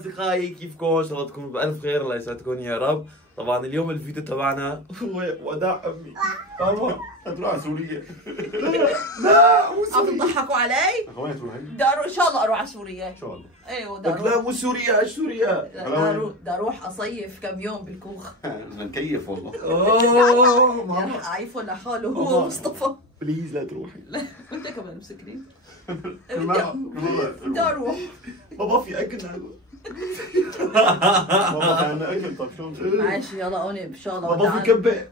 اصدقائي، كيفكم؟ ان شاء الله تكونوا بالف خير، الله يسعدكم يا رب. طبعا اليوم الفيديو تبعنا هو وداع امي. ماما هتروح على سوريا. لا مو عم سوريا. تضحكوا علي؟ وين تروحي؟ بدي اروح ان شاء الله اروح على سوريا. ان شاء الله. ايوه بدي لك لا اروح. مو سوريا، ايش سوريا؟ بدي اروح اصيف كم يوم بالكوخ. بدنا نكيف والله. اوه ماما رح اعيفه لحاله هو ماما. ومصطفى. بليز لا تروحي. لا وانت كمان مسكني. بدي بدي اروح. بابا في اكل. بابا عندنا اكل. طيب شلون؟ معلش يلا هون ان شاء الله. بابا في كبه.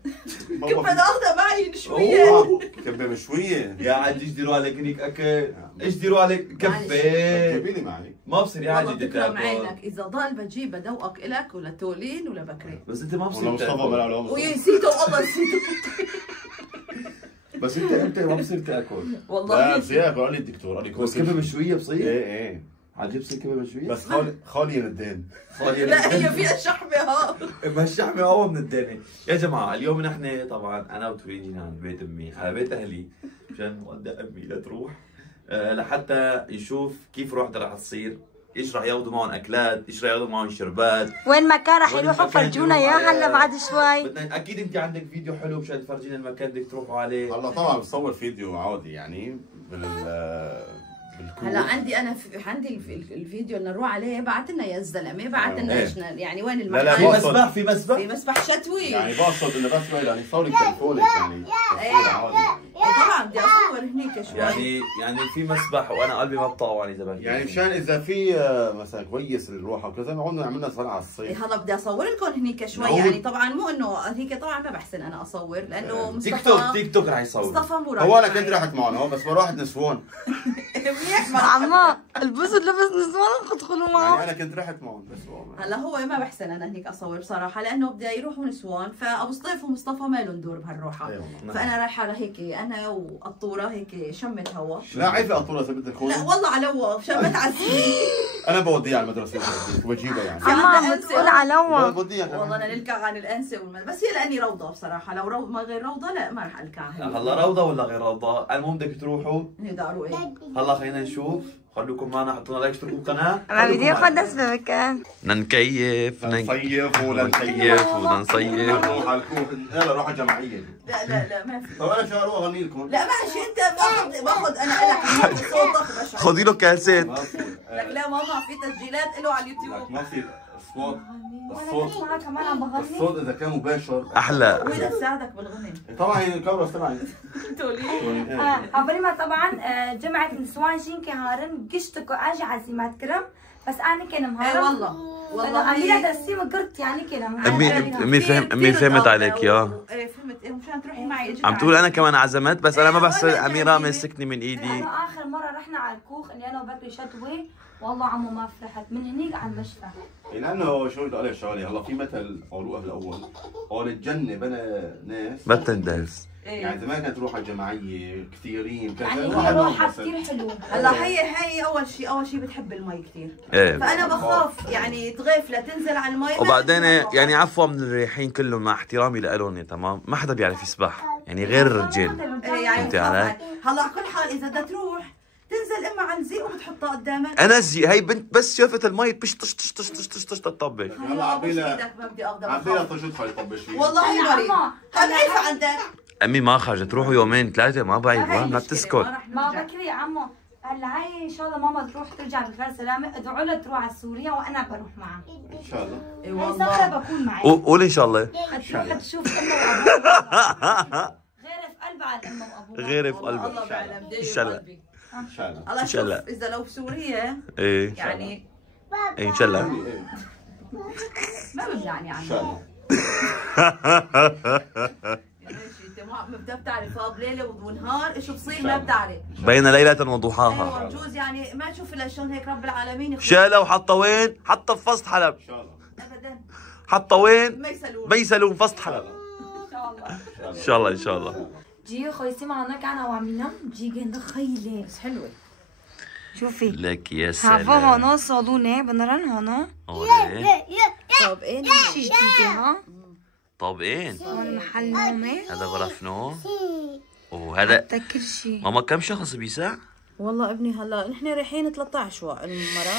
كيف بدي اخذها معي شويه. كبه مشويه. قاعد يجدروا عليك هنيك اكل، يجدروا عليك كبه. جيبي لي معي. ما بصير يا والله عادي بتكرم تاكل. عينك، اذا ضل بجيب بدوقك الك ولا تولين ولا بكري. بس انت ما والله بصير مصطفى تاكل. بلا ولا مصطفى. ونسيته والله نسيته. بس انت ما بصير تاكل. والله لا نسيت. بصير قال لي الدكتور قال لي بس كبه مشويه بصير؟ ايه عجيب بصير كبه مشويه؟ بس خالي ندين. لا هي فيها شحمه ها. ما الشحمه هو من الدنيا. يا جماعه اليوم نحن طبعا انا وتورين جينا عند بيت امي، على بيت اهلي مشان نودع امي لا تروح لحتى يشوف كيف روحتها رح تصير، ايش رح ياخذوا معهم اكلات، ايش رح ياخذوا معهم شربات، وين ما كان رح وين يروحوا المكان فرجونا يروحوا اياه عليه. هلا بعد شوي. بدنا اكيد انت عندك فيديو حلو مشان تفرجينا المكان بدك تروحوا عليه. هلا طبعا بصور فيديو عادي يعني بالكوخ. هلا عندي انا عندي الفيديو اللي نروح عليه بعت لنا يا الزلمه، بعت لنا ايش يعني وين المكان. لا، في بقصد- مسبح، في مسبح. في مسبح شتوي. يعني بقصد انه بس يعني صوري تليفونك يعني تصوير عادي طبعا بدي اصور هنيك شوي. يعني في مسبح وانا قلبي ما بطاوعني اذا بحكي. يعني مشان اذا في مثلا كويس الروحه وكذا عملنا صنعه على الصيف. هلا بدي اصور لكم هنيك شوي نعود. يعني طبعا مو انه هيك، طبعا ما بحسن انا اصور لانه تيك مصطفى توك رح يصور. مصطفى مو هو انا كنت رحت معنا بس واحد نسوان. منيح مع عمو البسوا لبس نسوان تدخلوا معه. يعني انا كنت رحت معهم نسوان. هلا هو ما بحسن انا هيك اصور بصراحه لانه بدي يروحوا نسوان، فابو سطيف ومصطفى ما لهم دور بهالروحه. أيوة. فانا رايحه لهيك انا وقطوره هيك شمت هوا. لا عيب قطوره ثبت الخوذ. لا والله علوه شمت عزيزي. انا بوديها على المدرسه وبجيبها يعني. في عندها عمو أنسة. بتقول علوة. بوديها والله كمان. انا نلكع عن الانسه بس هي لاني روضه بصراحه، لو روضه ما غير روضه لا ما رح الكع. هلا روضه ولا غير روضه؟ المهم بدك تروحوا. هي داروا ايه. هلا خلينا نشوف، خليكم معنا، حطونا لايك، اشتركوا بالقناه. ما بدي اخذ بمكان. بدنا نكيف نصيف ولا نكيف وبدنا نصيف. نروح على الكوخ. يلا روح جماعيه. لا ما في. طب انا شو اروح اغني لكم؟ لا ماشي انت باخذ انا لك صوتك بشعر. خذي له كاسيت. ما في لك لا ماما في تسجيلات له على اليوتيوب. ما في الصوت. الصوت كمان عم بغني. الصوت اذا كان مباشر احلى. وين تساعدك بالغنى؟ طبعا هي الكاميرا تبعي. تولي قبل ما طبعا جمعة نسوان شينكي هارن قشتك واجي عزيمات كرم بس انا كان اي مهارم. والله والله اميرة درسي وقرت يعني كده. امي فهمت عليك يا. ايه فهمت مشان تروحي معي اجيك. عم تقول انا كمان عزمت بس انا ما بحسن اميره مسكني من ايدي. انا اخر مرة رحنا على الكوخ اني انا وبكري شتوي والله عمو ما فرحت من هنيك على المشفى. لانه شو بدي اقول لك شغله. هلا في مثل قالوها بالاول قال الجنه بلا ناس ما بتندهس. يعني زمان كانت روحها جماعيه كثيرين كذا. يعني واحد هي منهم روحها بس. كثير حلو. هلا هي اول شيء بتحب المي كثير. ايه فانا بخاف يعني تغيف لتنزل على المي. وبعدين يعني عفوا من الريحين كلهم مع احترامي لهم تمام، ما حدا بيعرف يسبح يعني غير الرجال. إيه يعني فهمتي علي؟ هلا على كل حال اذا بدها تروح تنزل اما على الزي وبتحطها قدامك. انا هي بنت بس شافت المي بش طش طش طش طش طش طش تطبش. هلا عبيلها ما بدي اخذها عبيلها تجد يطبش فيه. والله هلا مريض. عمو. هلا كيف عندك؟ امي ما خرجت، روحوا يومين ثلاثه ما بعيد ما بتسكت. ما بكري عمو هلا هاي ان شاء الله ماما تروح ترجع بخير سلامه، ادعوا لها تروح على سوريا وانا بروح معها. ان شاء الله. اي هاي والله سهره بكون معي. قول ان شاء الله. حتروح تشوف امها وابوها. غير في قلبها على امها وابوها. غير في الله قلبك بعلم إن شاء الله. قلبي. ان شاء الله. الله إن شاء الله. شوف اذا لو بسوريا ايه يعني ان شاء الله. ما بمنعني ان عنه. شاء الله. انت ما بتعرف بليله ونهار ايش بصير ما بتعرف. بين ليله ايوه وضحاها. بجوز يعني ما تشوف الا شلون هيك رب العالمين يخلق. شالها وحطها وين؟ حطها في فصل حلب. ان شاء الله. ابدا حطها وين؟ ميسلون. ميسلون فصل حلب. ان شاء الله. ان شاء الله ان شاء الله. جي خويتي معنا كان وعم ينام جي عند خيله بس حلوه. شوفي لك يا هافا سلام. هون صالونه بنرن هون أولي. طب ايه شي جديده ها طابقين. هون محل نومه هذا غرف نوم. وهذا حتى كل شيء. ماما كم شخص بيسع؟ والله ابني هلا نحن رايحين 13 وقت المرة،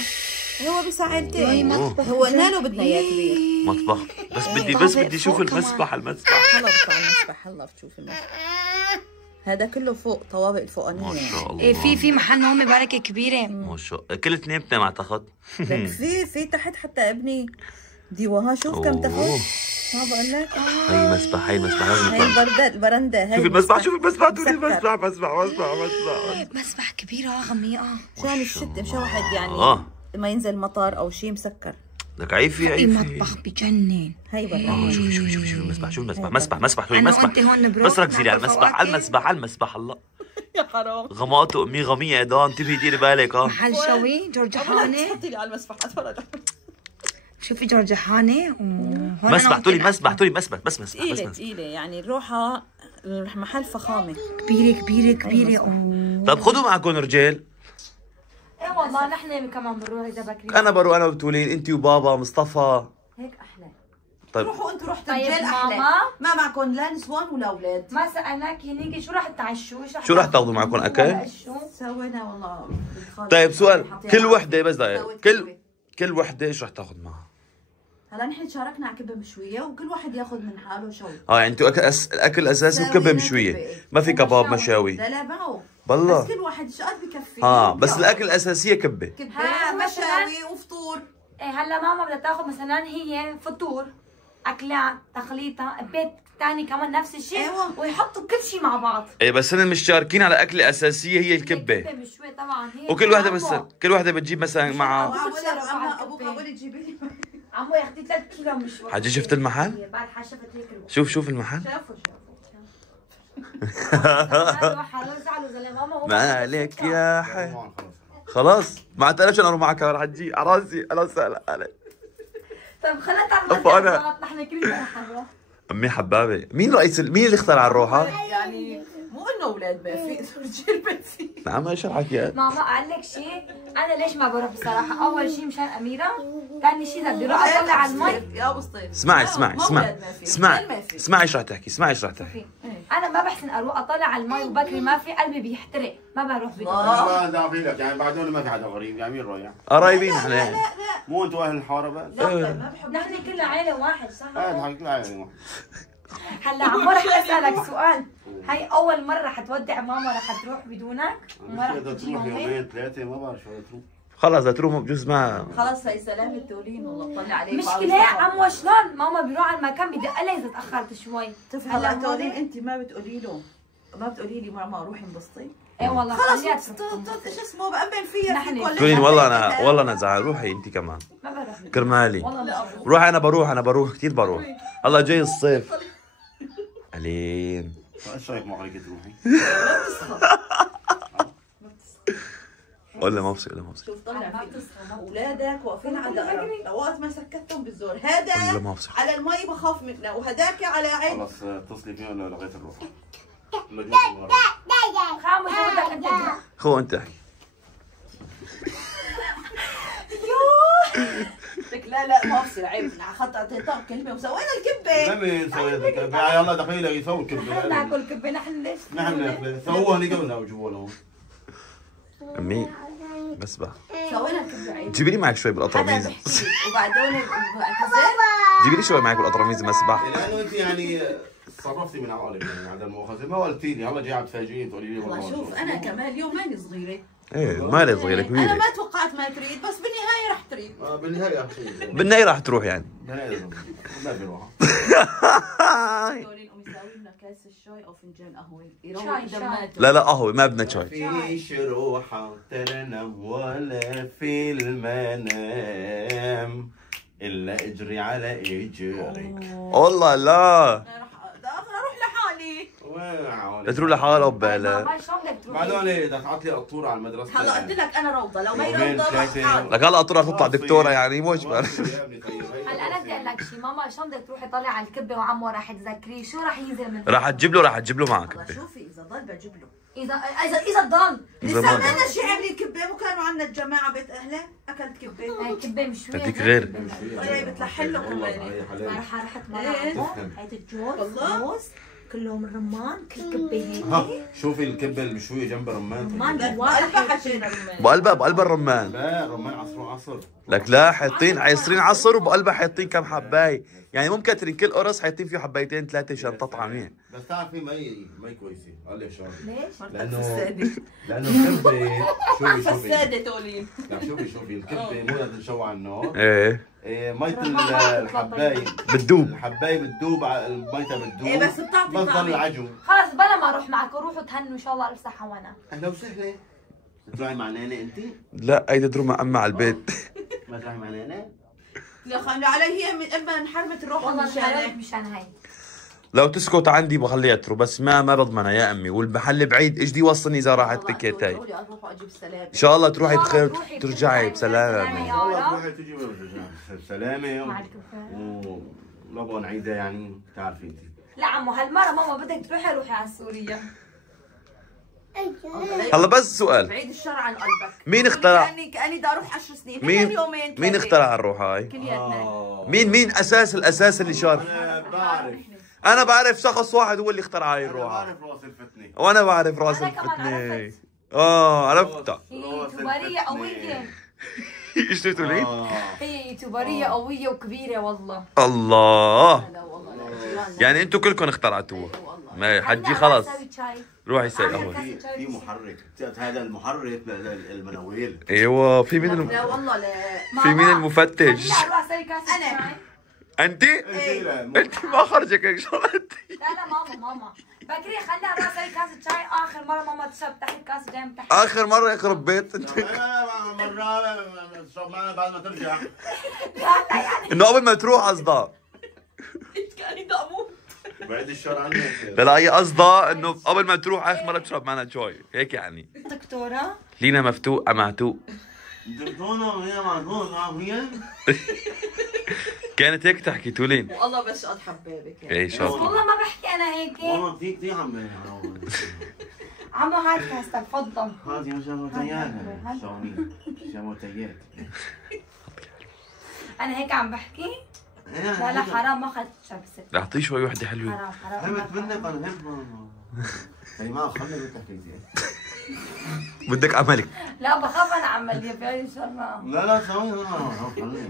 هو بساعتين هو قلنا له بدنا اياه كبير مطبخ. بس بدي اشوف المسبح. هلا بطلع المسبح. هلا بتشوف المسبح هذا كله فوق طوابق الفوقانية. ما شاء الله. ايه في محل نومي بركة كبيرة. ما شاء الله. كل اثنين بتنام اعتقد. في تحت حتى ابني ديوها. شوف كم تحت. ما بقول لك. هي مسبح لازم هي البرندة هي. شوف المسبح تقولي مسبح. مسبح كبيرة غميقة. مشان الشتاء مشان واحد يعني ما ينزل مطر او شيء مسكر. لك عيفي في مطبخ بجنن. هي برا. شوف المسبح. تقولي مسبح. بس ركزي على المسبح. الله يا حرام. غماته امي غمية انتبهي ديري بالك. محل شوي جرجحانة. حطي لي على المسبح اتفرج. شوفي جرجحانة. مسبح تقولي مسبح. ثقيلة يعني الروحة المحل فخامة كبيرة. طب خذوا معكم رجال. ايه والله نحن كمان بنروح اذا بكري. انا بروح انا وبتولين، انت وبابا مصطفى. هيك احلى. طيب روحوا انتوا رحتوا طيب رجال احلى. ما معكم لا نسوان ولا اولاد. ما سألناك هنيك شو راح تعشوا؟ شو راح تاخذوا معكم اكل؟ سوينا والله. طيب سؤال، كل وحده بس دقيقة، كل وحده ايش راح تاخذ معها؟ هلا نحن تشاركنا على كبه مشويه وكل واحد ياخذ من حاله شوي. يعني انتوا الاكل الاساسي وكبه مشويه، ما في كباب مشاوي. لا معه بالله بس كل واحد شو قد بكفي. بس الاكل الاساسيه كبه مشاوي وفطور. ايه هلا ماما بدها تاخذ مثلا هي فطور اكلات تخليطه، البيت ثاني كمان نفس الشيء. أيوة. ويحطوا كل شيء مع بعض. ايه بس هن مش شاركين على اكل اساسيه هي الكبه. الكبه مشوي طبعا هي. وكل وحده بس كل وحده بتجيب مثلا معها. ابوك حاولي تجيبي لي. عمو يا اختي 3 كيلو مشوي. حجي شفت المحل؟ بعد شفت هيك شوف المحل. شافوا مالك يا حي. خلاص ما تعرفش انا اروح معك رح تجي على راسي. اهلا وسهلا. طيب خلينا تعرف نحن كلنا حرة. امي حبابه، مين اللي اخترع الروحه؟ يعني مو انه اولاد ما في رجال بس. نعم ايش الحكي؟ ماما قال لك شيء، انا ليش ما بروح بصراحه؟ اول شيء مشان اميره، ثاني شيء بدي اروح اطلع على المي. يا ابو سطيف اسمعي ايش رح تحكي. انا ما بحسن اروح اطلع على المي وبكري ما في، قلبي بيحترق، ما بروح بدون. ما دافي لك يعني بعدون ما في حدا غريب يعني مين رايح؟ قرايبين احنا. مو انتوا اهل الحاره بس؟ ما بحب. نحن كلنا عيله واحد صح؟ ايه كلنا عيله واحد. هلا عمو رح اسالك سؤال، هي اول مره حتودع ماما رح تروح بدونك؟ وما رح تجي يومين 3 ما بعرف شو تروح. خلص تروح بجوز ما خلص هي سلامة تولين والله طلع عليك. مشكلة هيك عمو شلون ماما بيروح على المكان بدق لها اذا تاخرت شوي. هلا تولين انت ما بتقولي له، ما بتقولي لي ماما روحي انبسطي. ايه والله خلص شو اسمه بأمن فيها. تولين والله انا زعل. روحي انت كمان ما بروح كرمالي. والله روحي. انا بروح كثير بروح. الله جاي الصيف. ألين ايش رايك معك تروحي؟ ولا ما بصير شوف طلع في اولادك واقفين على وقت ما سكتهم بالزور. هذا على المي بخاف منه وهداك على عين. خلص اتصلي فيه ولا لغيت الروح؟ خو انت احكي. لك لا ما بصير عيب. اعطيتهم كلمه وسوينا الكبه. لمين سويت الكبه؟ يلا دخيله يسوي الكبه. ناكل كبه نحن ليش؟ نحن سووها لي قبلنا وجوها لهم. امي بس بقى سوينا الكبه عيب. جيبي لي معك شوي بالقطرميز. وبعدين بعتذر. جيبي لي شوي معك بالقطرميز مسبح. لانه انت يعني صرفتي من عقلك يعني عدم المؤاخذه، ما قلتي لي هلا جاي عم تفاجئيني تقولي لي والله شوف انا كمان اليوم ماني صغيره. ايه مالي صغيره كبيره. انا ما توقعت ما تريد بس بالنهايه رح تريد. بالنهايه بالنهايه راح تروح يعني. ما بيروح. تقولين امي ساوي لنا كاس الشاي او فنجان قهوه شاي. لا قهوه ما بدنا شاي. فيش روحه تنام ولا في المنام الا اجري على اجرك. والله لا اروح لحالي. وين تروح لحالها وببالها. بعدين ليه دفعت لي قطوره على المدرسه؟ هلا قلت لك انا روضه لو ما هي روضه لك هلا قطوره تطلع دكتوره يعني مو اجبار. هلا انا بدي اقول لك شيء، ماما شلون بدك تروحي طالع على الكبه وعمو راح تذكريه شو راح ينزل من راح تجيب له معك كبه. شوفي اذا ضل بجيب له. اذا ضل لسه ما لنا شيء عاملين كبه. مو كانوا عندنا الجماعه بيت اهله اكلت كبه. هي كبه مشويه بديك غير. هي بتلحن له كمان. رحت معها هيدي الجوز موز كلهم الرمان كل كبه ها هيك. شوفي الكبه المشويه جنب الرمان. رمان بقلبها جواها حشينا رمان. بقلب الرمان. لا رمان عصره عصر. لك لا حاطين عصرين عصر وبقلبها حاطين كم حبايه، يعني مو مكترين كل قرص حاطين فيه حبايتين ثلاثه عشان تطعميه. بس تعرفي مي كويسه، قال لي شغله. ليش؟ لانه الكبه شوفي فساده تقولين. لا شوفي الكبه مو بدها تنشوي على النار. ايه مية الحبايه بتدوب. الحبايه بتدوب، ميتها بتدوب. ايه بس بتعطي بتضل طعم. العجو. خلص بلا ما اروح معك وروحوا تهنوا ان شاء الله الف صحه وانا. اهلا وسهلا. تروحي مع نانا انت؟ لا هيدا تروح مع امها على البيت. ما تروحي مع نانا؟ لا خلي علي هي من اما انحرمت الروح والله مشانك. انحرمت مشان هاي. لو تسكت عندي بخليها تروح، بس ما بضمنها يا امي، والمحل بعيد، ايش دي وصلني اذا راحت تكيتاي. اروح واجيب السلامه. ان شاء الله تروحي بخير روحي وترجعي بسلامه. والله تروحي تجي بسلامه مع الكفايه. ونبغى نعيدها يعني بتعرفي انت. لا عمو هالمره ماما بدك روحي على سوريا. هلا بس سؤال، بعيد الشر عن قلبك. مين اخترع؟ كاني بدي اروح 10 سنين. مين يومين مين اخترع الروح هاي؟ كلياتنا. مين الاساس اللي شار؟ انا بعرف. انا بعرف شخص واحد هو اللي اخترع هاي انا الروح. بعرف راس الفتنه. وانا بعرف راس أنا كمان الفتنه. عرفت. عرفتها. هي يوتيوبريه قويه. ايش تقولي؟ هي يوتيوبريه قويه وكبيره والله. الله، لا والله. يعني انتوا كلكم اخترعتوها. ما حجي خلص روحي سوي قهوه. في محرك، هذا المحرك للمناويل. ايوه في مين لا والله لا. في مين المفتش؟ لا روح اسوي كاسه أنا. شاي. انت انت ما خرجك هيك شغلتي. لا ماما بكري خليها روح اسوي كاسه شاي. اخر مره ماما تشرب تحت كاسه جاي من تحت. اخر مره يخرب بيت انت. مرة تشرب معنا بعد ما ترجع. انه قبل ما تروح قصدها. كاني بدي اموت. بعيد الشر عنك. لا هي قصدها انه قبل ما تروح اخر مره تشرب معنا شاي، هيك يعني. دكتوره لينا مفتوقه معتوق. دكتورة وهي معذورة هي. كانت هيك تحكي تولين. والله بس قد حبابك يعني. ايه شاطر. والله ما بحكي انا هيك. والله كثير عمو هات كاسه تفضل. هذه شموتيات. شموتيات. انا هيك عم بحكي. لا حرام ما اخذت شبسه. رح اعطيه شوي وحده حلوه. حرام همت منك انا هيك ما خلي تحكي زين. بدك عملك. لا بخاف انا عمليه في هاي الشغله. لا سوي خلي.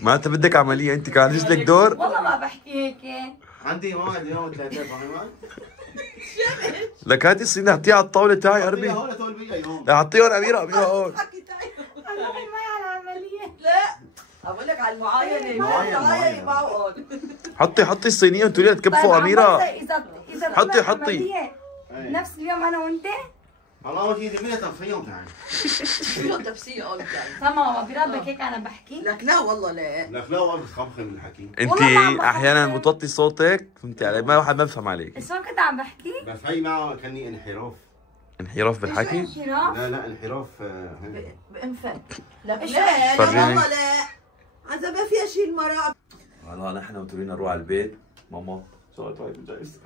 ما انت بدك عمليه، انت كان رجلك دور. والله ما بحكي هيك. عندي موعد اليوم 3 فهمت؟ لك هاتي الصينية اعطيها على الطاولة تاعي قربي. هون تقول بيها يوم. اعطيهم أميرة هون. حكي تعي. انا ما على العمليه. لا اقول لك على المعاينه. معاينة. معقول. حطي الصينية وانتوا ليه تكبفوا أميرة. اذا حطي. نفس اليوم انا وانت. والله شيء جميلة تنفيهم تعال. شو تفسير قلت يعني. تمام بربك هيك انا بحكي. لك لا والله لا. لك لا والله خمخم من الحكي. انت احيانا بتوطي صوتك، فهمتي علي؟ ما واحد ما بفهم عليك. شلون كنت عم بحكي؟ بس هي معه كاني انحراف. انحراف بالحكي؟ انحراف؟ لا انحراف. بانفاق. لك إيش لا فرجيني. والله لا. عزا ما في شيء المرأة. والله نحن وترينا نروح على البيت. ماما شغلت هاي بالجايز.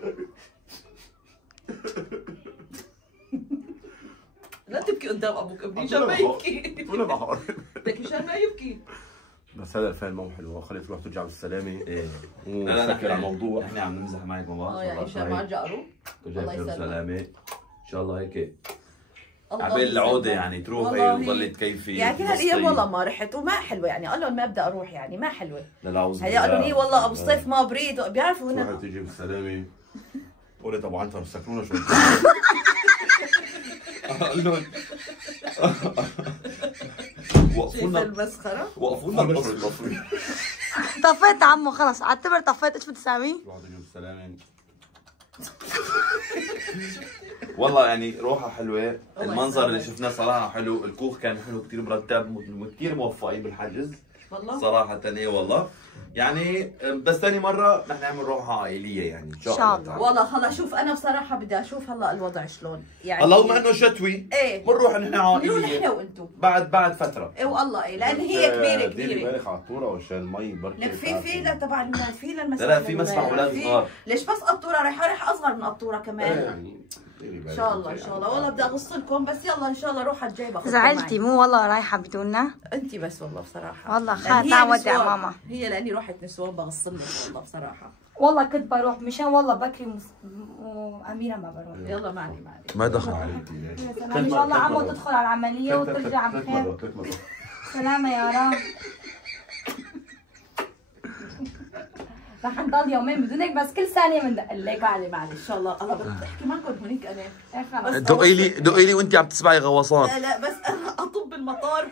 لا تبكي قدام ابوك ابني عشان ما يبكي. ولا بحاول. لك عشان ما يبكي. بس هذا الفيلم مو حلو، خلي تروح ترجع بالسلامة. ايه لا نفكر على الموضوع. احنا عم نمزح معك ماما. يعني ان شاء الله ما ارجع اروح. ترجعي الله بخير يسلمك. وسلامة. ان شاء الله هيك الله عبال العودة يسلمك. يعني تروحي والله وتضلي تكيفي. يعني كل هالايام والله ما رحت وما حلوه يعني قال لهم ما بدي اروح يعني ما حلوه. لا اعوذ هي قالوا لي والله ابو الصيف ما بريد بيعرفوا تروح هنا. تيجي بالسلامة. قولي طبعا انت سكرونا شوي. قال لهم شايف المسخره؟ وقفوا لنا المصري. طفيت عمو خلص اعتبر طفيت. ايش بتساوي؟ تروح تيجي بالسلامة. والله يعني روحها حلوة، الله المنظر اللي يسلمك. شفناه صراحة حلو، الكوخ كان حلو كثير مرتب، كثير موفقين بالحجز والله صراحة. ايه والله يعني بس ثاني مرة نحن نعمل روحة عائلية يعني ان شاء الله تعالى. والله خلص شوف انا بصراحه بدي اشوف هلا الوضع شلون يعني. اللهم انه شتوي ايه بنروح نحن نروح عائلية نحن وانتم. بعد فترة. ايه والله ايه لان هي كبيره ديري كبيره. بالك على الطورة وعشان المي بركة. لك في لا تبع الماء في للمسبح. لا في مسبح اولاد في- صغار. ليش بس قطوره رايحه اصغر من قطوره كمان. يعني ان شاء الله ان شاء الله. والله بدي اغص لكم بس يلا ان شاء الله روح الجايبه. زعلتي مو والله رايحه بدوننا؟ انت بس والله بصراحه. والله خلاص تعودي على ماما. هي لاني روحت نسوان بغص لك والله بصراحه. والله كنت بروح مشان والله بكري واميره ما بروح. يلا معلي ما دخل. ان شاء الله عمو تدخل على العمليه وترجع بخير. سلامة يا رب. رح نضل يومين بدونك بس كل ثانية بندق لك. معلي ان شاء الله. الله بدي احكي معكم هونيك انا. دقي لي وانت عم تسمعي غواصات. لا بس انا اطب بالمطار.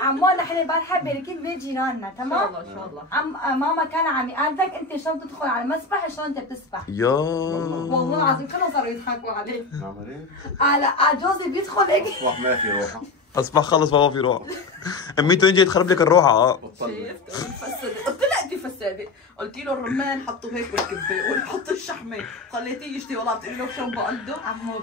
عمو نحن البارحة باركين بيت جيراننا تمام؟ ان شاء الله ان شاء الله. ماما كان عم يقالك انت شلون تدخل على المسبح شلون انت بتسبح. يا والله العظيم كلهم صاروا يضحكوا علي. نعمل ايه؟ لا جوزي بيدخل هيك. روح ما في روحه. اصبح خلص ما في روحه. اميتو انت تخرب لك الروحه. شفت مفسده. قلت لها انت فساده. قلت له الرمان حطوا هيك بالكبه ونحط الشحمه خليتيه يشتي. والله بتقولي له شو بقلده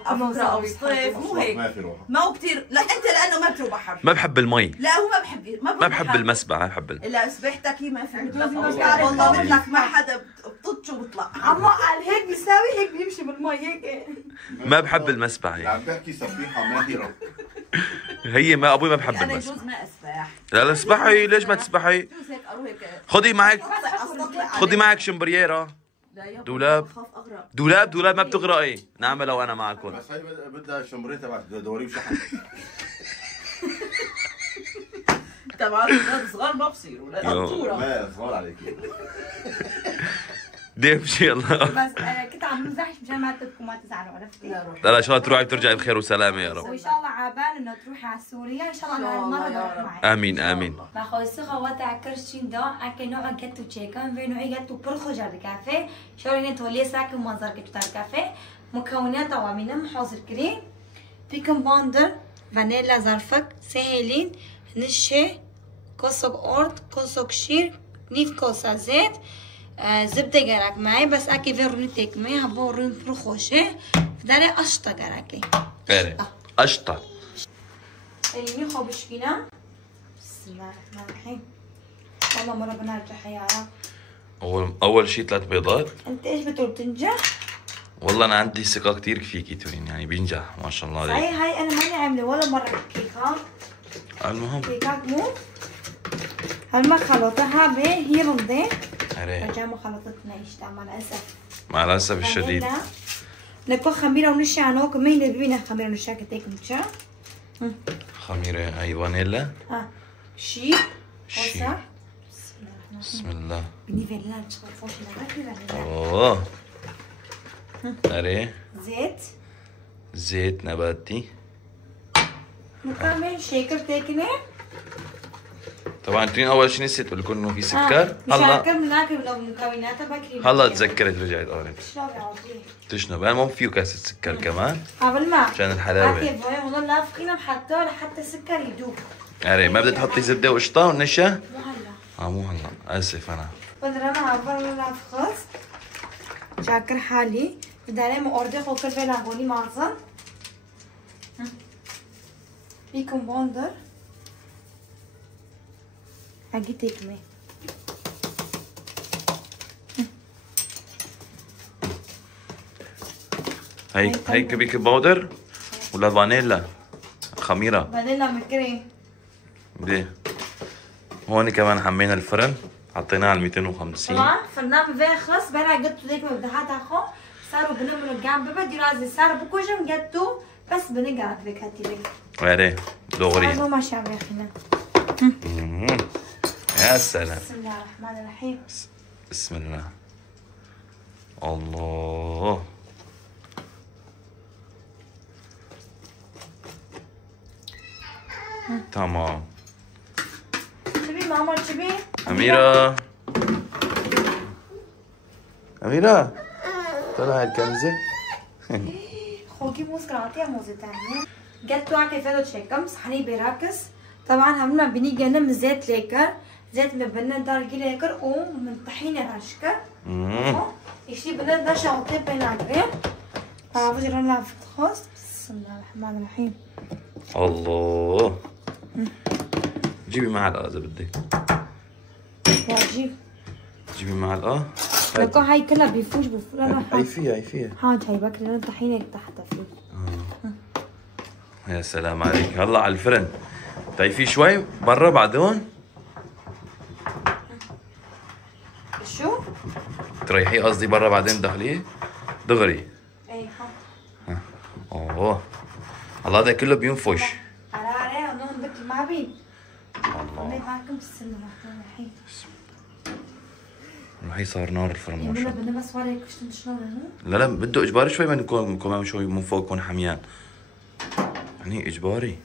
عمو او صيف مو هيك. ما في روحه. ما هو كثير. لا انت لانه ما بتروح بحر. ما بحب المي. لا هو ما بحب المسبح. ما بحب لا سباحتك هي ما في. والله بقول لك ما حدا بتطش وبطلع. عمو قال هيك بيساوي هيك بيمشي بالمي هيك. ما بحب المسبح هيك. عم بحكي سبيحه ماهره. هي ما ابوي ما بحب انا المسبح. يجوز ما اسبح. لا اسبحي. ليش ما تسبحي؟ يجوز هيك اروح هيك. خدي معك شمبرييرة. دولاب. بخاف اغرق. دولاب ما بتغرقي. نعملها وانا معكم. بس هي بدها شمبريه تبعت دوري وشحن. تبع اولاد صغار ما بصيروا. لا طوره. ما صغار عليك. ديمشي يلا. بس كنت عم نمزحش مشان ما تبكوا ما تزعلوا عرفتي؟ لا ان شاء الله تروحي بترجعي بخير وسلامه يا رب. وان شاء الله عبال انه تروحي على سوريا ان شاء الله هالمره بروح معك. امين. Bajo wata karshin da ake noa getto cekan ve noa getto برخج على الكافيه شورينا تولي ساكن منظر كتو تاع الكافيه مكونات وامينم حاضر كريم بيكم باندر فانيلا زرفك سهلين نشا كوسك أرد كوسك شير نيف كوسا زيت زبدة جراك معي بس أكي في روني تك معي هبو رون برخوشه فداري أشطة جراكي. أشطة. اللي نخبش فينا. بسم الله الرحمن الرحيم. والله مرة بنرجح يا رب. أول شيء 3 بيضات. أنت إيش بتقول بتنجح؟ والله أنا عندي ثقة كثير فيكي تورين يعني بينجح ما شاء الله عليك. هاي أنا ماني عاملة ولا مرة كيكة. المهم. كيكات مو. هالما خلطتها به هي رمضة. رجع ما خلطتنا إيش مع الأسف. مع الأسف الشديد. نكون خميرة ونشا عنوك مين اللي بينا خميرة ونشا كتيك نشا. خميرة هاي فانيلا. شي. بسم الله. بني فانيلا تشرفوش لا. اوه. أري. زيت نباتي. نكمل شيكر تاكنه. طبعا ترين اول شيء نسيت اقول لكم انه في سكر. هلا بناكل لو مكوناتها بكري. هلا تذكرت رجعت قالت. تشنب انا مو فيه كاسة سكر كمان. قبل ما عشان الحلاوة. اكيد والله لافقينه حتى لحتى السكر يدوب. أري ما بدك تحطي زبدة وقشطة ونشا؟ مو هلا. مو هلا اسف انا. بدنا نعبر لافخص. شاكر حالي. بدي عليه مقردة خوكر في لانغولي معصن. بيكم بوندر. هاجي تكمي. هي بيكنج باودر ولا فانيلا؟ خميرة. فانيلا مكري. ليه؟ هون كمان حمينا الفرن حطيناه على 250. طبعا فرناه بفيه خلص برا قلتو ليك ما بدها تاخو صاروا بنعملوا الجنب بدي رازي صار بكوجم قلتو بس بنقعد بك هاتي لك. أري دغري. هذا ما شاء الله خينا. يا سلام. بسم الله الرحمن الرحيم. بسم الله. الله. تمام. تبي ماما تبي؟ أميرة. أميرة. طلع الكنزة. خوكي موز كراتي موز تانية. قلتو عكي فيدو تشيكم صحني براكس. طبعا همنا بنيجي نم زيت ليكر. زيت مبنى دار ليكر ومن طحينة رشكة. يشتي بنات برشا عطيب بين عقرين. فوجر هلا فتخص. بسم الله الرحمن الرحيم. الله. جيبي معلقة إذا بدك. واجيب. جيبي معلقة. لكن هاي كلها بيفوش لا هاي فيها حاج هاي بكري انا طحينك تحت فيه. يا سلام عليك. هلا على الفرن طيفيه شوي برا بعدون شو؟ تريحيه قصدي برا بعدين تدخليه دغري. اي حط. اوه الله هذا كله بينفش. على انا بدك المعبين. الله انا معكم بالسنه الحين. هي صار نار الفرن ما شاء الله. بدنا بس وريك شلون لا بده اجباري شوي بدنا نكون كمان شوي من فوق يكون حميان. يعني اجباري.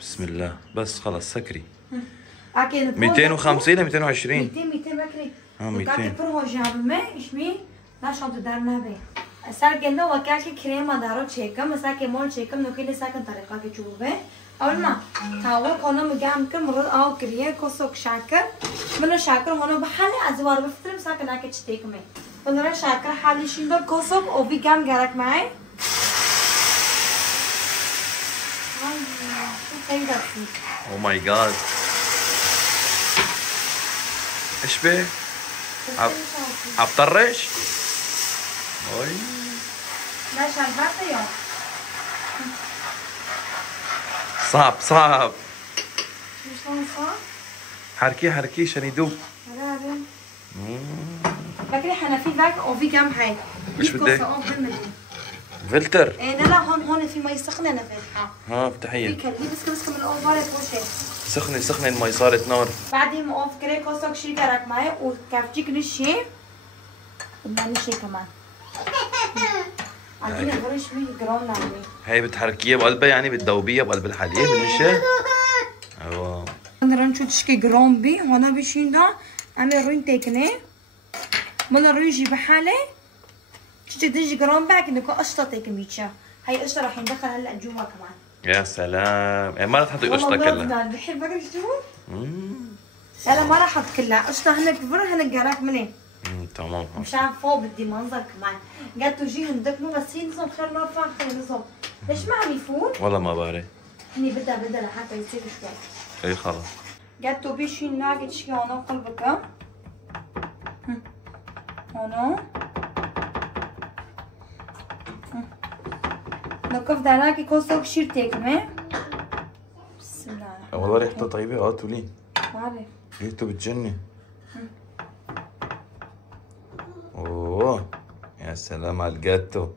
بسم الله بس خلص سكري. 250 ل 220. 200 بكري. 200. برو جابمه işmi naşan derna be. Sar genda vakaki krema daro çekam mesela ki mol çekam nokile sakın tarika ki çubbe. Avlma tavuk onu mugam kır murad av kriye kosok şakır. Bana şakır onu bahane azvar biftirim sakın akı çtekme. Bunlara şakır hali şimdi kosok o bir gam gerek mai. Ay şu sayıdarsın. Oh my god. ايش بيه؟ عبطرش؟ اوي لا شربات يا. صعب شلون صار؟ حركيه عشان يدوب. هذا فاكرة حنفي ذاك او في كم هاي. ايش بدك؟ فلتر. ايه لا هون في مي سخنة انا فاتحة. ها افتحيه. في كلبي بس من الاول فوشي. سخنة المي صارت نار. بعدين ما اوف كري كوسك شي كرك معي وكافتي كل شيء. ومعلي شيء كمان. عندنا برش 100 جرام نعمي. هي بتحركيها بقلبها يعني بتذوبيها بقلب الحليب بالنشا؟ ايوه. نرن شو تشكي جرام بي هنا بشين ده اعمل روين تكني. من الرويجي بحاله تيجي جرام باك انك قشطه تكميتشا. هي قشطه راح يندخل هلا جوا كمان. يا سلام يعني ما رح تحطي قشطه كلها. والله بحب اكل شو؟ لا ما راح احط كلها قشطه هنا كبر هنا جراك منين؟ تمام. مشان فوق بدي منظر كمان. قالت جي هندكنوا بس هي نظام خير نار خير نظام. ليش ما عم يفون؟ والله ما بعرف. هني بدها لحتى يصير شوي. اي خلص. قالت بيشي ناقد شي هون قلبك هون نوقف داراكي كوسو كشير تكمه. بسم الله. والله ريحته طيبه تولين. بعرف. ريحته بتجنن. اوه يا سلام على الجاتو.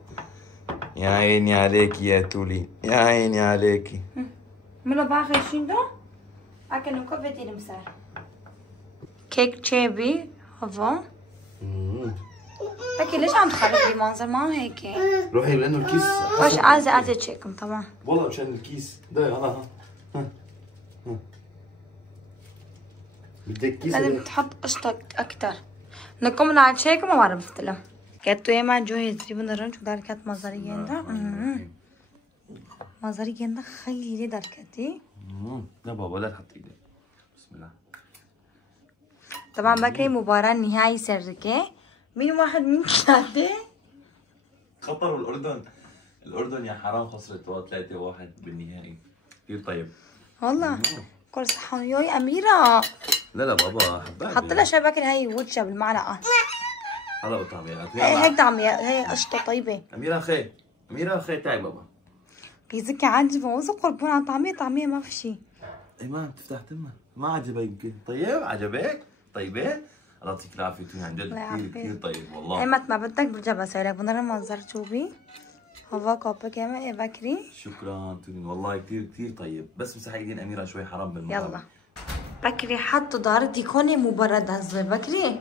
يا عيني عليكي يا تولين يا عيني عليكي. منو باخر شين ده؟ اكل نكفتي المسار. كيك تشيبي هذا. لكن ليش عم تخرب لي منظر ما هيك؟ روحي لانه الكيس واش عايزة تشيكم طبعا. والله مشان الكيس ده هذا بدك كيس لازم تحط قشطة أكتر. نكمل على تشيك ما بعرف بفتلم. كاتو يا ما جوهي تقريبا الرنج ودار كات مزاري يندا. مزاري يندا خيلي لي دار كاتي. لا بابا لا تحط ايدك. بسم الله. طبعا بكري مباراة نهائي سرقة. مين واحد من ثلاثة؟ قطر والأردن. الأردن يا حرام خسرت 3-1 بالنهائي. كثير طيب. والله. كل صحة وياي أميرة. لا بابا حبايبي. حط لها شوي بكري هاي وجهها بالمعلقة. هلا بطعميها. هيك طعميها هي قشطة طيبة. أميرة أخي تعي بابا. بيزكي عجبه وإذا قربون عن طعمية ما في شيء. اي ما بتفتح تمها ما عجبك يمكن. طيب عجبك؟ طيبين؟ الله يعطيك العافية توني عن جد كثير طيب والله. ايمت ما بدك برجع بسويلك بنرى منظر شوفي. هوا كوبك يا ما بكري. شكرا توني والله كثير طيب بس مسحي ايدين أميرة شوي حرام بالمرة. يلا بكري حطوا دار ديكوني مبرد هالصغير بكري.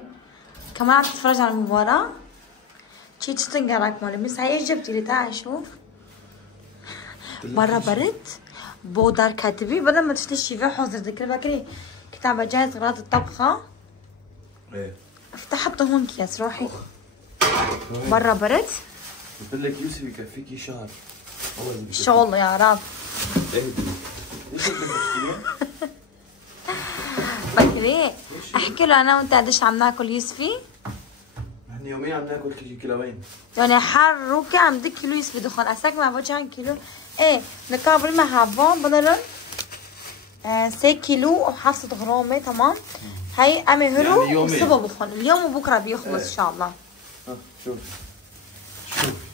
كمان عم تتفرج على المباراة؟ شي تستنقرك مالي بس هاي ايش جبتي لي تعال شوف. مرة برد بودار كاتبي بدل ما تشتري شيفي حوزر ذكر بكري كنت عم بجهز اغراض الطبخة. ايه افتح حطه هون كيس روحي. مرة برد. قلت لك يوسف يكفيكي شهر. ان شاء الله يا رب. ليش بدك تشتري؟ بكري احكي له انا وانت قديش عم ناكل يوسفي؟ نحن يوميا عم ناكل كيلوين. يعني حروكي عم دك كيلو يوسفي دخان اساك مع وجه كيلو. ايه نقابل مع هابون بدل 6 كيلو و5 غرامه تمام. هي قامي هرو يعني يومين. وسببخن اليوم وبكره بيخلص ان شاء الله. شوفي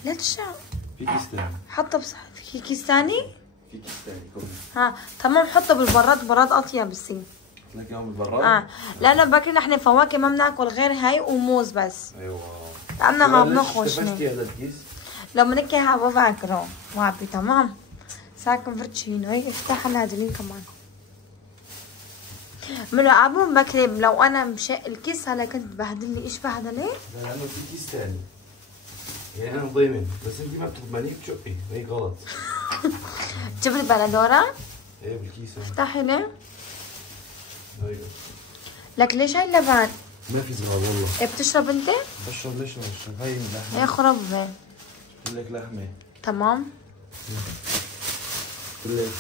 لا تشعر في كيس ثاني. حطه في كيس ثاني. في كيس ثاني كله. ها تمام حطه بالبراد، براد اطيب بصير. لك اياهم بالبراد؟ لانه باكر نحن فواكه ما بناكل غير هاي وموز بس. ايوه لانها بنخوش هذا الكيس؟ لما نكي هذا بفكره وابي تمام. ساكن فرتشينو هي افتح لنا هذولين كمان. من ابو بكري لو انا مشي الكيس هلا كنت بهدل لي ايش بهدل ليه؟ لانه في كيس ثاني. يعني انا ضامن بس انت ما بتضمني بتشقي هي غلط. جبت بندوره؟ ايه بالكيس افتحي ليه؟ ايوه. لك ليش هاي اللبن؟ ما في زغال والله. ايه بتشرب انت؟ بشرب ليش ما بشرب؟ هاي لحمه. ايه خرب بقول لك لحمه. تمام. بقول لك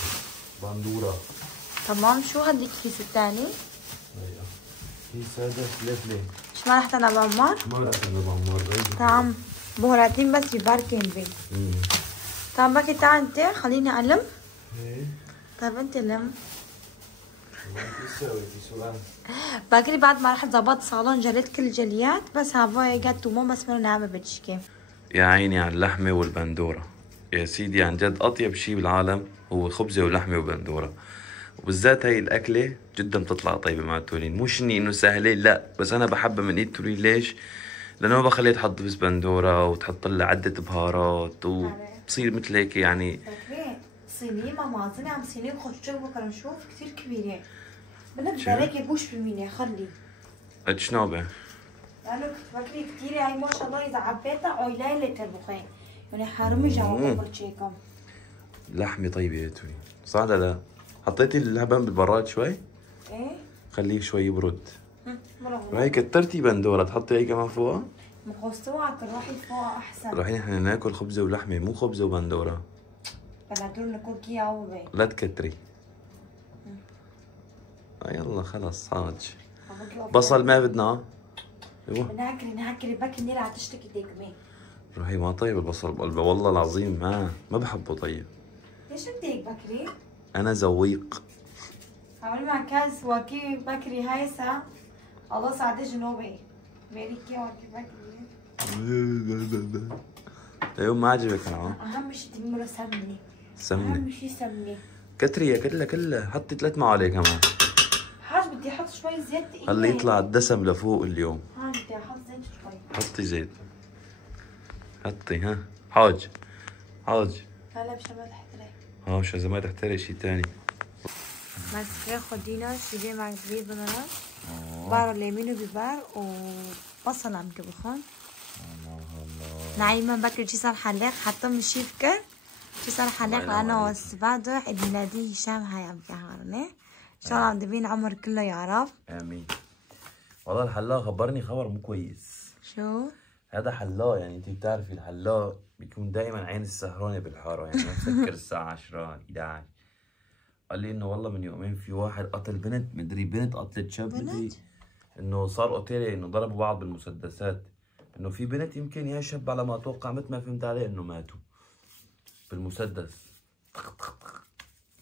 بندوره. تمام. شو هاد الكيس الثاني؟ ايوه. كيس هذا فلفله. شو ما رح تلعب عمار؟ ما رح تلعب عمار. تمام. بهاراتين بس بباركين بي. طيب باكي تعال انت خليني اعلم. ايه. طيب انت لم. شو سويتي سؤال؟ باكري بعد ما رحت ظبطت صالون جليت كل الجليات بس هافاي جاتو مو بس منو نعمة بتشكي. يا عيني على اللحمة والبندورة يا سيدي، عن جد أطيب شي بالعالم هو خبزة ولحمة وبندورة، وبالذات هاي الأكلة جدا بتطلع طيبة مع التورين. مو شني إنه سهلة لا، بس أنا بحبها من إيد تورين. ليش؟ لأنه ما بخليها تحط بس بندورة وتحط لها عدة بهارات وبصير مثل هيك يعني. باكري صينية ماما صينية عم صينية وخش بكره نشوف كثير كبيرة. بدك عليك يبوش بالمينيا خلي. قد شنوبة؟ لأنه باكري كثير هاي ما شاء الله إذا عبيتها عويلة تربخين يعني حرمجة وبرتشيكم. لحمة طيبة يا تورين صح لا؟ حطيتي اللبن بالبراد شوي؟ ايه خليه شوي يبرد. مرة وهي كترتي بندورة تحطي هي كمان فوقها؟ مخوستوعك روحي فوق أحسن. رايحين احنا ناكل خبزة ولحمة مو خبزة وبندورة. بنادول ناكل كي عوبي. لا تكتري. يلا خلص حاج. بصل ما بدنا. ايوه نهكري باكي نلعب تشتكي ديكمي. روحي ما طيب البصل بقلبه والله العظيم ما بحبه طيب. ليش بدك باكري؟ انا زويق. عمل مع كاس واكي باكري هايسا الله ساعد جنوبي ميريكي واكي باكري. اليوم ما عجبك انا. اهم شيء تعمله سمنه. سمنه. اهم شيء سمنه. كتري كلها حطي 3 معالق كمان. حاج بدي احط شوي زيت ثقيل. خلي يطلع الدسم لفوق اليوم. ها بدي احط زيت شوي. حطي زيت. حطي ها حاج. هلا مشان ما تحترق. عشان إذا ما تحترق شيء ثاني. بس فراخ ودينا شيء مع كبير بنات. بار ليمين وبيبار وبصل عم كبخون. نعيمة بكر شي صار حلاق حتى من شيفكر شي صار حلاق لأنه السبادة عيد ميلادي هشام هاي عم يهارني. إن شاء الله عم دبين عمر كله يعرف. آمين. والله الحلاق خبرني خبر مو كويس. شو؟ هذا حلاق يعني انت بتعرفي الحلاق بيكون دائما عين السهرانة بالحارة، يعني ما بسكر الساعة 10 11. قال لي انه والله من يومين في واحد قتل بنت، مدري بنت قتلت شاب، مدري انه صار قتيلة، انه ضربوا بعض بالمسدسات، انه في بنت يمكن يا شاب على ما اتوقع مثل ما فهمت عليه انه ماتوا بالمسدس.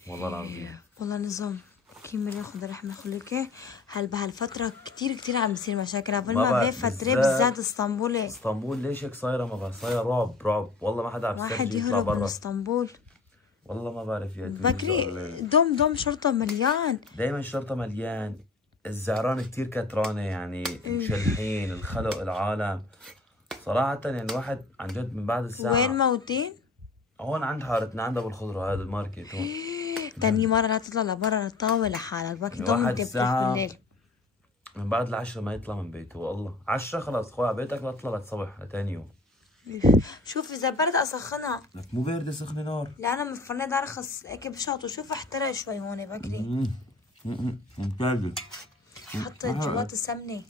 والله العظيم. والله نظام كيف ياخذ رحمة خليكي بهالفترة كثير عم بصير مشاكل. قبل ما بفترة بالذات اسطنبول ليش هيك صايرة؟ ما بعرف، صايرة رعب والله، ما حدا عم واحد يهرب من اسطنبول. والله ما بعرف يا بكري دوم شرطة مليان، دايما شرطة مليان، الزعران كثير كترانة يعني مشلحين الخلق العالم صراحة. يعني الواحد عن جد من بعد الساعة. وين موتين؟ هون عند حارتنا عند ابو الخضرة، هذا الماركت هون. تاني مرة لا تطلع لبرا الطاولة لحالها، باكي الواحد ضل الساعة بالليل من بعد ال10 ما يطلع من بيته. والله 10 خلاص خوي على بيتك، لا تطلع للصبح لتاني يوم. شوف اذا برد اسخنها. لك مو باردة سخنة نار. لا انا مفرنة ارخص هيك بشاطو. شوف احترق شوي هون بكري. ممتازة. حط جوات السمنة.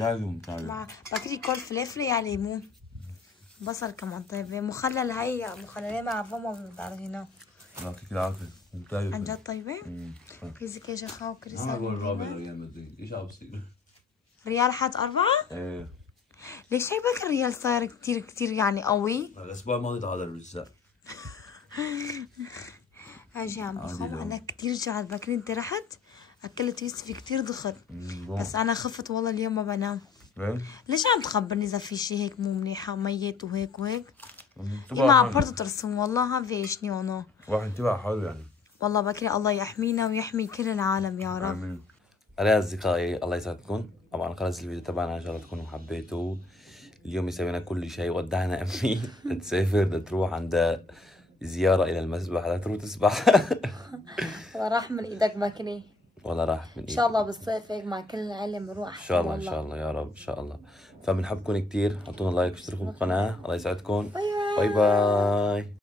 ممتازة. مع بكري كل فلفلة يا ليمون بصل كمان طيبة مخلل. هي مخللة مع فما بتعرفينها. يعطيك العافية. ممتازة عن جد طيبة؟ في زكي جخا وكريسة. هذا هو الرابع ريال مدريد، ايش عم بصير؟ ريال حد 4؟ ايه. ليش هيك الريال صاير كتير يعني قوي؟ الاسبوع الماضي تعادل الرزاق. اجي عم بخم انا كتير جعت. بكري انت رحت اكلت يوسفي كتير ضخم بون. بس انا خفت والله اليوم ما بنام. إيه؟ ليش عم تخبرني اذا في شي هيك مو منيحة ميت وهيك وهيك؟ انتبه ما حالك. عم برضو ترسم والله فيش نيونو. واحد انتبه حاله يعني. والله بكري الله يحمينا ويحمي كل العالم يا رب. امين. على أصدقائي الله يسعدكم. طبعا خلص الفيديو تبعنا إن شاء الله تكونوا حبيتوه. اليوم يسوينا كل شيء. ودعنا أمي تسافر تروح عند زيارة إلى المسبح تروح تسبح. راح من ايدك بكري ولا راحت من ان إيدي. شاء الله بالصيف هيك مع كل العيلة بنروح. إن شاء الله إن شاء الله يا رب إن شاء الله. فبنحبكم كتير. حطونا لايك واشتركوا بالقناة. الله يسعدكم. باي باي.